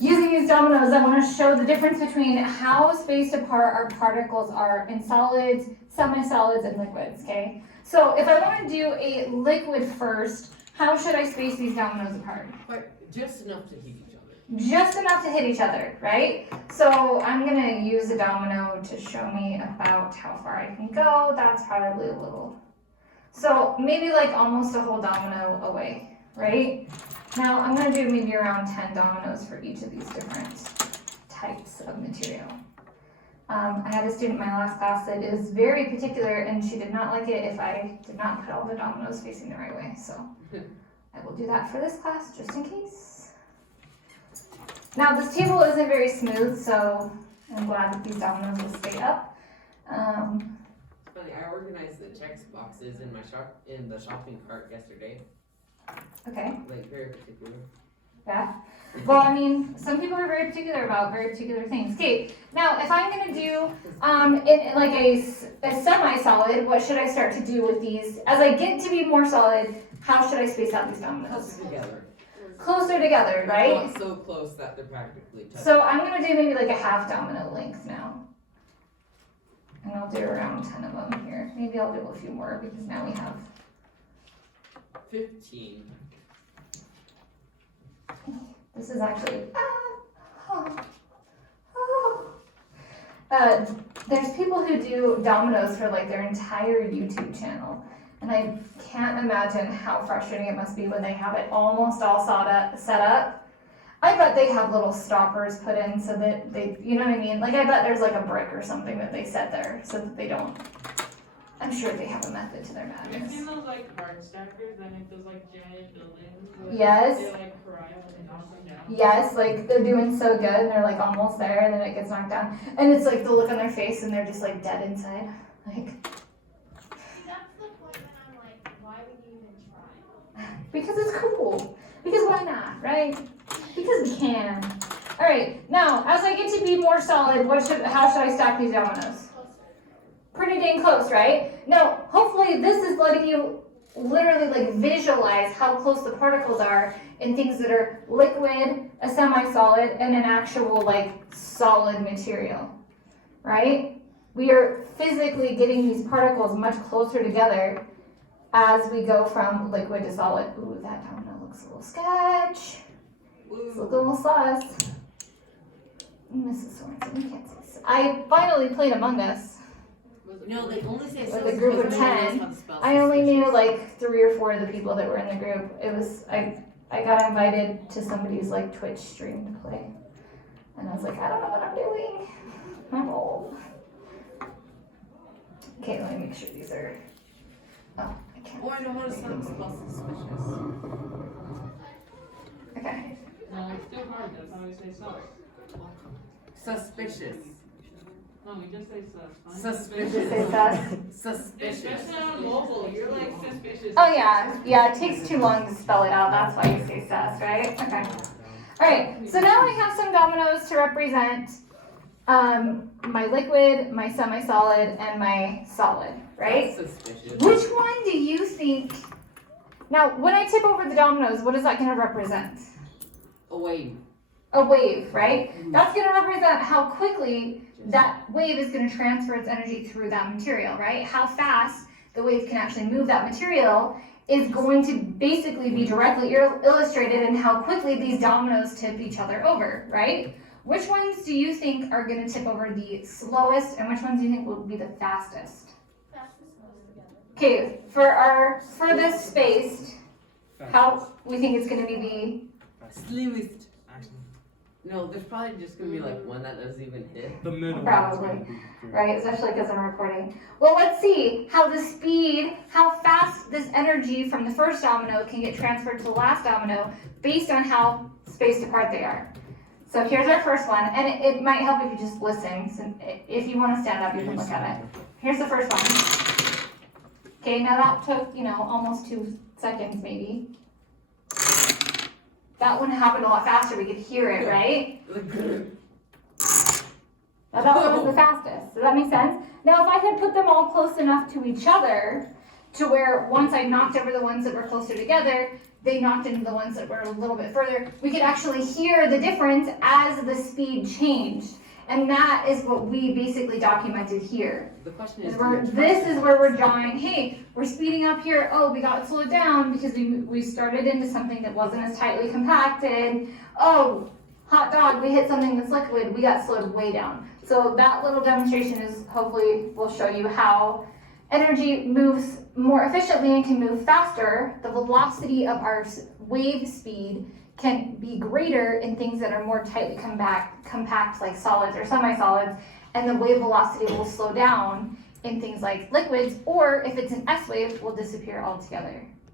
Using these dominoes, I want to show the difference between how spaced apart our particles are in solids, semi-solids, and liquids, okay? So if I want to do a liquid first, how should I space these dominoes apart? Just enough to hit each other. Just enough to hit each other, right? So I'm going to use a domino to show me about how far I can go. That's probably a little. So maybe like almost a whole domino away, right? Now I'm going to do maybe around 10 dominoes for each of these different types of material. I had a student in my last class that is very particular, and she did not like it if I did not put all the dominoes facing the right way. So I will do that for this class just in case. Now this table isn't very smooth, so I'm glad that these dominoes will stay up. It's funny, I organized the text boxes in the shopping cart yesterday. Okay. Like very particular. Yeah. Well, I mean, some people are very particular about very particular things. Okay. Now, if I'm going to do in like a semi-solid, what should I start to do with these? As I get to be more solid, how should I space out these dominoes? Closer together. Closer together, right? Not so close that they're practically touching. So I'm going to do maybe like a half domino length now. And I'll do around 10 of them here. Maybe I'll do a few more because now we have 15. This is actually, there's people who do dominoes for like their entire YouTube channel. And I can't imagine how frustrating it must be when they have it almost all set up. I bet they have little stoppers put in so that they, you know what I mean? Like I bet there's like a brick or something that they set there so that they don't. I'm sure they have a method to their Have you madness. seen those like hard stackers that make those like giant buildings? Yes. They like cry when they knock them down. Yes, like they're doing so good and they're like almost there and then it gets knocked down. And it's like the look on their face and they're just like dead inside. Like, That's the point when I'm like, why would you even try? because it's cool. Because why not, right? Because we can. All right, now as I get to be more solid, how should I stack these dominoes? Pretty dang close, right? Now, hopefully this is letting you literally like visualize how close the particles are in things that are liquid, a semi-solid, and an actual like solid material, right? We are physically getting these particles much closer together as we go from liquid to solid. Ooh, that domino looks a little sketch. It's a little sus. Mrs. Sorensen, you can't see. I finally played Among Us. No, they only say With a group of 10. I only knew like 3 or 4 of the people that were in the group. It was, I got invited to somebody's like Twitch stream to play. And I was like, I don't know what I'm doing. I'm old. Okay, let me make sure these are, oh, I can't. Oh, I don't want to sound suspicious. Okay. No, it's still hard. That's how we say sus. Suspicious. No, we just say sus. Fine. Suspicious. Just say sus. Suspicious. Especially on mobile, you're like suspicious. Oh yeah, yeah, it takes too long to spell it out. That's why you say sus, right? Okay. All right, so now I have some dominoes to represent my liquid, my semi-solid, and my solid, right? That's suspicious. Which one do you think? Now, when I tip over the dominoes, what is that going to represent? A wave. A wave, right? That's going to represent how quickly that wave is going to transfer its energy through that material, right? How fast the wave can actually move that material is going to basically be directly illustrated in how quickly these dominoes tip each other over, right? Which ones do you think are going to tip over the slowest, and which ones do you think will be the fastest? Fastest goes together. Okay, for this spaced, how we think it's going to be Slowest. No, there's probably just gonna be like one that doesn't even hit. The middle. Probably, right? Especially because I'm recording. Well, let's see how the speed, how fast this energy from the first domino can get transferred to the last domino based on how spaced apart they are. So here's our first one, and it might help if you just listen. So if you want to stand up, you can look at it. Here's the first one. Okay, now that took, almost 2 seconds maybe. That one happened a lot faster. We could hear it, right? Now that one was the fastest. Does that make sense? Now if I had put them all close enough to each other to where once I knocked over the ones that were closer together, they knocked into the ones that were a little bit further, we could actually hear the difference as the speed changed. And that is what we basically documented here. The question is, This is where we're drawing, hey, we're speeding up here, oh, we got slowed down because we started into something that wasn't as tightly compacted. Oh, hot dog, we hit something that's liquid, we got slowed way down. So that little demonstration is hopefully will show you how energy moves more efficiently and can move faster. The velocity of our wave speed can be greater in things that are more tightly compact like solids or semi-solids, and the wave velocity will slow down in things like liquids, or if it's an S wave, will disappear altogether.